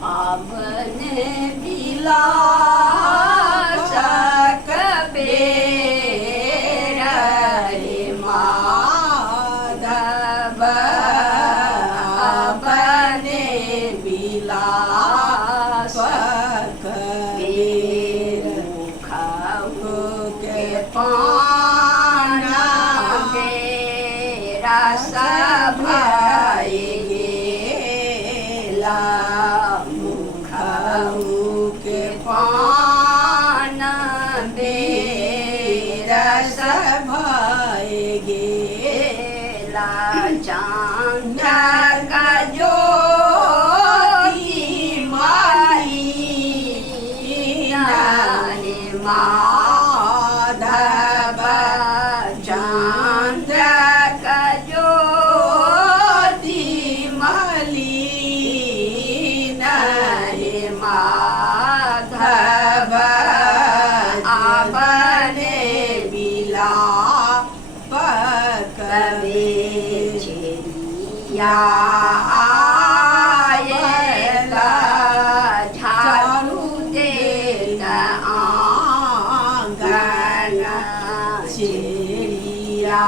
आपने विलास कबीर रे माधव आपने विलास कबीर के पान मेरा सब के पान मेरा सभाए गेला चांद का ज्योति मालिना हे माधव चांद का ज्योति मालिना माधव आपने विलाप कबीर आएगा झाड़ू देता आंगन चिड़िया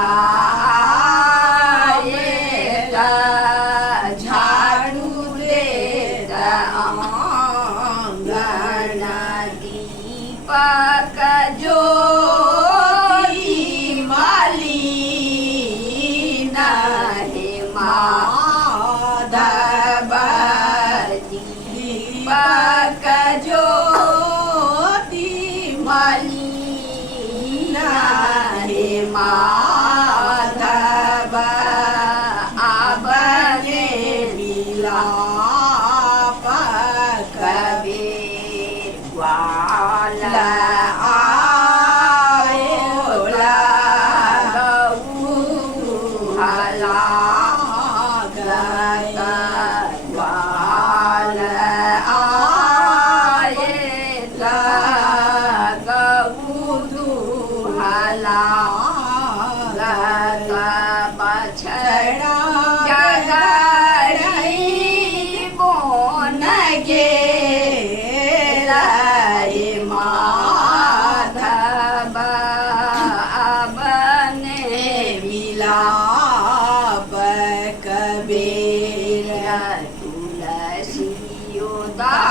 आएगा झाड़ू देता दीपक ज्योति मालिना हे माधव दीपक ज्योति मालिना हे माधव आपने विलाप कबीर वाला आयोला गौला गया वाला आयोला गौला गया बछड़ा जगड़ी बोन गे माधव आपने विलाप कबीर तुलसी उदा